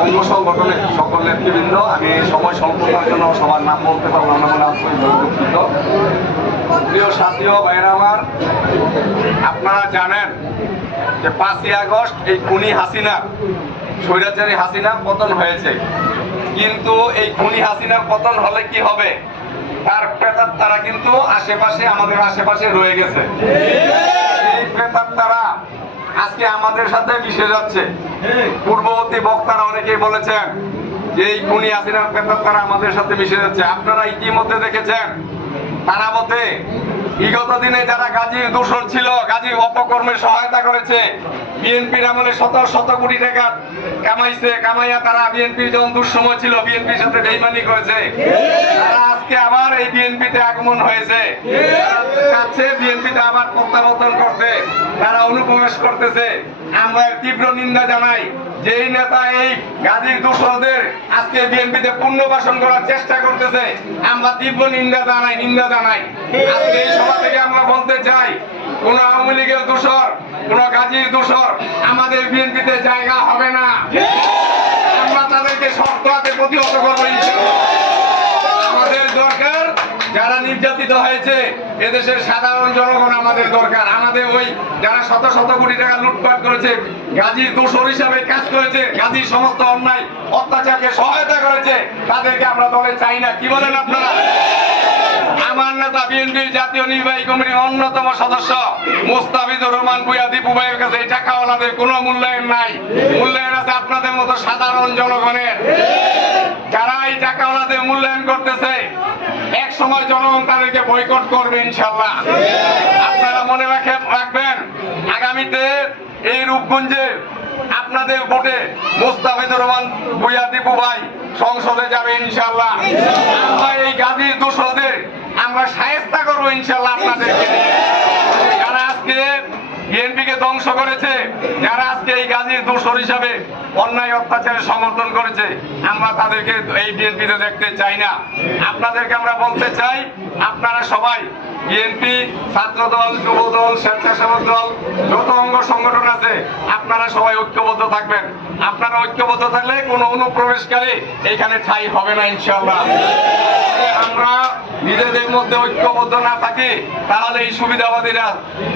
অঙ্গ সংগঠনের সকল নেতৃবৃন্দ, আমি সময় স্বল্পতার জন্য সবার নাম বলতে পারলাম না বলে আন্তরিকভাবে দুঃখিত। প্রিয় সাথী ও ভাইরা আমার, আপনারা জানেন যে 5ই আগস্ট এই খুনি হাসিনা, স্বৈরাচারী হাসিনার পতন হয়েছে। কিন্তু এই খুনি হাসিনার পতন হলে কি হবে, তার প্রেতাত্মারা কিন্তু আশেপাশে, আমাদের আশেপাশে রয়ে গেছে। এই প্রেতাত্মারা আজকে আমাদের সাথে মিশে যাচ্ছে। পূর্ববর্তী বক্তারা অনেকেই বলেছেন যে এই খুনি হাসিনার প্রেতাত্মারা আমাদের সাথে মিশে যাচ্ছে। আপনারা ইতিমধ্যে দেখেছেন তারাবতে বিগত দিনে যারা গাজীর দূষণ ছিল, গাজীর অপকর্মে সহায়তা করেছে, বিএনপির আমলে শত শত কোটি টাকা কামাইয়া তারা বিএনপির যখন দুঃসময় ছিল বিএনপির সাথে বেইমানি করেছে, তারা আজকে আবার এই বিএনপিতে আগমন হয়েছে, চাচ্ছে বিএনপিতে আবার প্রত্যাবর্তন করতে, তারা অনুপ্রবেশ করতেছে। আমরা তীব্র নিন্দা জানাই যে এই নেতা এই গাজীর দূষণদের আজকে বিএনপিতে পুনর্বাসন করার চেষ্টা করতেছে। আমরা তীব্র নিন্দা জানাই। আজকে এই সভা থেকে আমরা বলতে চাই, কোন আওয়ামী লীগের দূষর, কোন গাজীর দূষর আমাদের বিএনপিতে জায়গা হবে না। আমরা তাদেরকে শক্ত হাতে প্রতিহত করবো। আমাদের দরকার যারা নির্যাতিত হয়েছে, এদেশের সাধারণ জনগণ আমাদের দরকার। আমাদের ওই যারা শত শত কোটি টাকা লুটপাট করেছে, গাজীর দোষর হিসাবে কাজ করেছে, গাজীর সমস্ত অন্যায় অত্যাচারকে সহায়তা করেছে, তাদেরকে আমরা দলে চাই না। কি বলেন আপনারা? আমার নেতা বিএনপির জাতীয় নির্বাহী কমিটির অন্যতম সদস্য মোস্তাফিজুর রহমান ভূঁইয়া দীপু ভাইয়ের কাছে এই টাকাওয়ালাদের কোনো মূল্যায়ন নাই। মূল্যায়ন আছে আপনাদের মতো সাধারণ জনগণের। যারা এই টাকাওয়ালাদের মূল্যায়ন করতেছে, এক সময় জনগণ তাদেরকে বয়কট করবে ইনশাল্লাহ। আপনারা মনে রাখবেন, আগামীতে এই রূপগঞ্জে আপনাদের ভোটে মোস্তাফিজুর রহমান ভূঁইয়া দীপু ভাই সংসদে যাবে ইনশাল্লাহ। আমরা এই গাজীর দোষরদের আমরা শায়েস্তা করবো ইনশাল্লাহ আপনাদেরকে। যারা আজকে বিএনপিকে ধ্বংস করেছে, যারা আজকে এই গাজীর দোষর হিসাবে অন্যায় অত্যাচারের সমর্থন করেছে, আমরা তাদেরকে এই বিএনপিতে দেখতে চাই না। আপনাদেরকে আমরা বলতে চাই, আপনারা সবাই বিএনপি, ছাত্র দল, যুব দল, স্বেচ্ছাসেবক দল, যত অঙ্গ সংগঠন আছে, আপনারা সবাই ঐক্যবদ্ধ থাকবেন। আপনারা ঐক্যবদ্ধ থাকলে কোনো অনুপ্রবেশকারী এখানে ঠাঁই হবে না ইনশাআল্লাহ। আমরা নিজেদের মধ্যে ঐক্যবদ্ধ না থাকি, তাহলে এই সুবিধাবাদীরা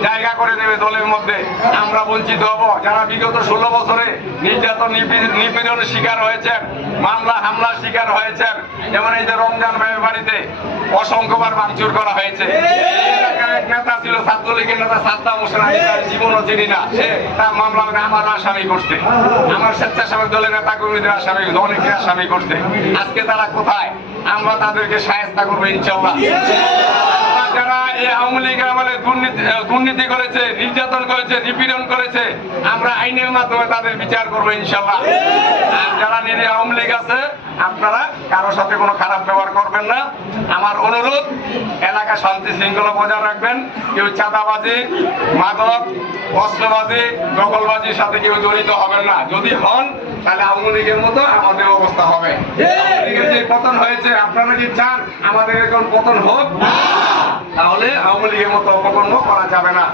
জায়গা করে নেবে দলের মধ্যে, আমরা বঞ্চিত হব। যারা বিগত 16 বছরে নির্যাতন নিপীড়নের শিকার হয়েছেন, মামলা হামলার শিকার হয়েছেন, যেমন এই যে রমজান ভাইয়ের বাড়িতে অসংখ্যবার ভাঙচুর করা হয়েছে। এক নেতা ছিল ছাত্রলীগের নেতা সাদ্দাম হোসেন, আমি তার জীবনও চিনি না, সে তার মামলা আমার আসামি করছে, আমার স্বেচ্ছাসেবক দলের নেতা কর্মীদের আসামি, অনেকের আসামি করছে। আজকে তারা কোথায়? আমরা তাদেরকে শায়েস্তা করবো ইনশাআল্লাহ। যারা এই আওয়ামী লীগের আমলে দুর্নীতি করেছে, নির্যাতন করেছে, নিপীড়ন করেছে, আমরা আইনের মাধ্যমে তাদের বিচার করবো ইনশাআল্লাহ। আর যারা নিরীহ আওয়ামী লীগ আছে, আপনারা কারোর সাথে কোনো খারাপ ব্যবহার করবেন না। আমার অনুরোধ, এলাকা শান্তি শৃঙ্খলা বজায় রাখবেন। কেউ চাঁদাবাজি, মাদক, অস্ত্রবাজি, দখলবাজির সাথে কেউ জড়িত হবেন না। যদি হন, তাহলে আওয়ামী লীগের মতো আমাদের অবস্থা হবে। আওয়ামী লীগের যে পতন হয়েছে, আপনারা কি চান আমাদের এখন পতন হোক? তাহলে আওয়ামী লীগের মতো অপকর্ম করা যাবে না।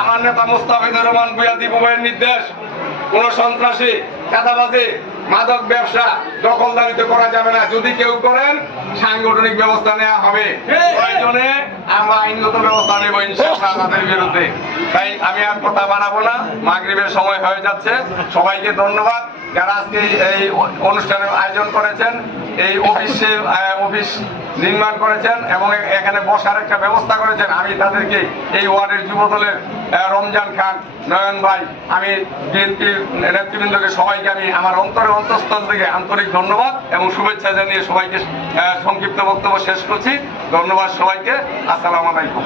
আমার নেতা মোস্তাফিজুর রহমান ভূঁইয়া দীপু ভাইয়ের নির্দেশ, কোন সন্ত্রাসী, চাঁদাবাজি, মাদক ব্যবসা, দখলদারিতে করা যাবে না। যদি কেউ করেন, সাংগঠনিক ব্যবস্থা নেওয়া হবে। প্রয়োজনে আমরা আইনগত ব্যবস্থা নেব ইনশাআল্লাহ তাদের বিরুদ্ধে। তাই আমি আর কথা বাড়াবো না, মাগরিবের সময় হয়ে যাচ্ছে। সবাইকে ধন্যবাদ যারা আজকে এই অনুষ্ঠানের আয়োজন করেছেন, এই অফিস নির্মাণ করেছেন এবং এখানে বসার একটা ব্যবস্থা করেছেন। আমি তাদেরকে, এই ওয়ার্ডের যুব দলের রমজান খান, নয়ন ভাই, আমি বিএনপির নেতৃবৃন্দকে সবাইকে আমি আমার অন্তঃস্থল থেকে আন্তরিক ধন্যবাদ এবং শুভেচ্ছা জানিয়ে সবাইকে সংক্ষিপ্ত বক্তব্য শেষ করছি। ধন্যবাদ সবাইকে। আসসালামু আলাইকুম।